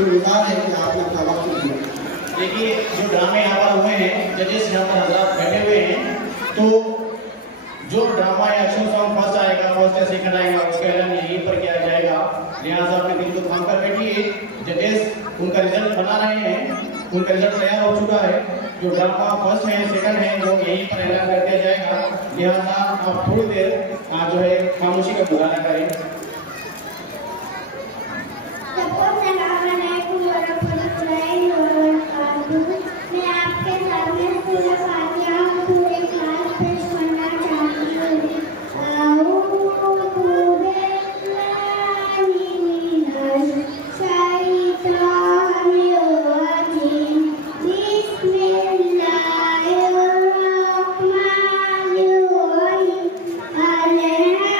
शुक्रगुजार है कि आपने अपना वक्त दिया। देखिए जो ड्रामे यहाँ पर हुए हैं, जजेस यहाँ पर हजरात बैठे हुए हैं, तो जो ड्रामा या शो सॉन्ग फर्स्ट आएगा, फर्स्ट या सेकंड आएगा, उसका ऐलान यहीं पर किया जाएगा। लिहाजा अपने दिल को थाम कर बैठिए। जजेस उनका रिजल्ट बना रहे हैं, उनका रिजल्ट तैयार हो चुका है। जो ड्रामा फर्स्ट है सेकंड है वो यहीं पर ऐलान कर दिया जाएगा। लिहाजा आप थोड़ी देर जो है खामोशी का मुजाहरा करें। मैं आपके सामने सूरह फातिहा पूरे क्लास में सुनना चाहती हूँ। अऊज़ु बिल्लाहि मिनश शैतानिर रजीम। बिस्मिल्लाहिर रहमानिर रहीम। अल्हम्दुलिल्लाहि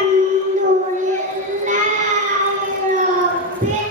रब्बिल